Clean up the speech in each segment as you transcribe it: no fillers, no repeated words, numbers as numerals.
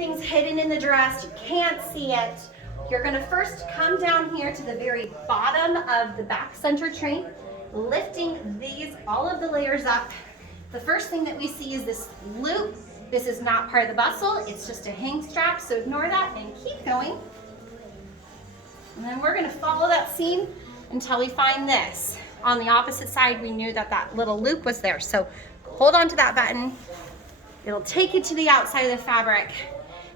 everything's hidden in the dress, you can't see it, you're gonna first come down here to the very bottom of the back center train, lifting all of the layers up. The first thing that we see is this loop. This is not part of the bustle, it's just a hang strap, so ignore that and keep going. And then we're gonna follow that seam until we find this. On the opposite side, we knew that that little loop was there. So hold on to that button. It'll take you to the outside of the fabric.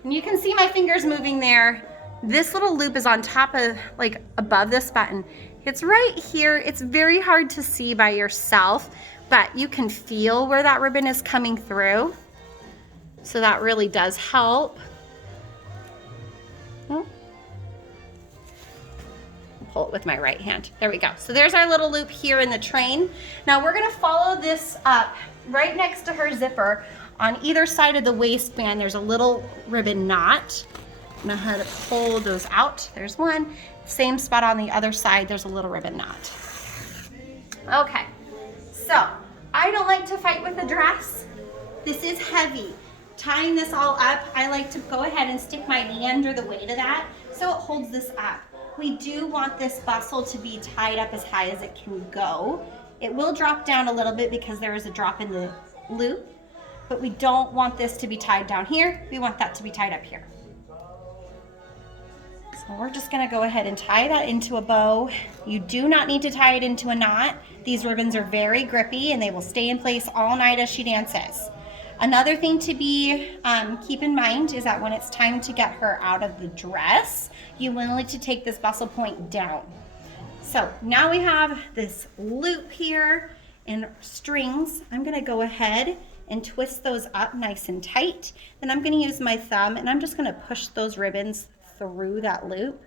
And you can see my fingers moving there. This little loop is on top of, like above this button. It's right here. It's very hard to see by yourself, but you can feel where that ribbon is coming through. So that really does help. Oh. Pull it with my right hand. There we go. So there's our little loop here in the train. Now we're gonna follow this up right next to her zipper. On either side of the waistband, there's a little ribbon knot. I'm gonna have to pull those out. There's one. Same spot on the other side, there's a little ribbon knot. Okay, so I don't like to fight with a dress. This is heavy. Tying this all up, I like to go ahead and stick my knee under the weight of that so it holds this up. We do want this bustle to be tied up as high as it can go. It will drop down a little bit because there is a drop in the loop, but we don't want this to be tied down here. We want that to be tied up here. So we're just gonna go ahead and tie that into a bow. You do not need to tie it into a knot. These ribbons are very grippy and they will stay in place all night as she dances. Another thing to keep in mind is that when it's time to get her out of the dress, you will need to take this bustle point down. So now we have this loop here and strings. I'm gonna go ahead and twist those up nice and tight. Then I'm gonna use my thumb and I'm just gonna push those ribbons through that loop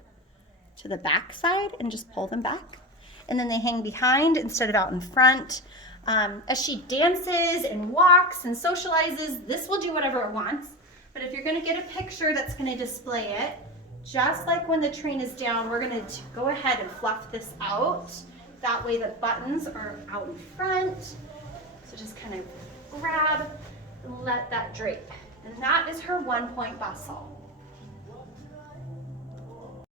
to the back side and just pull them back. And then they hang behind instead of out in front. As she dances and walks and socializes, this will do whatever it wants. But if you're gonna get a picture that's gonna display it, just like when the train is down, we're gonna go ahead and fluff this out. That way the buttons are out in front. So just kind of grab and let that drape. And that is her 1-point bustle.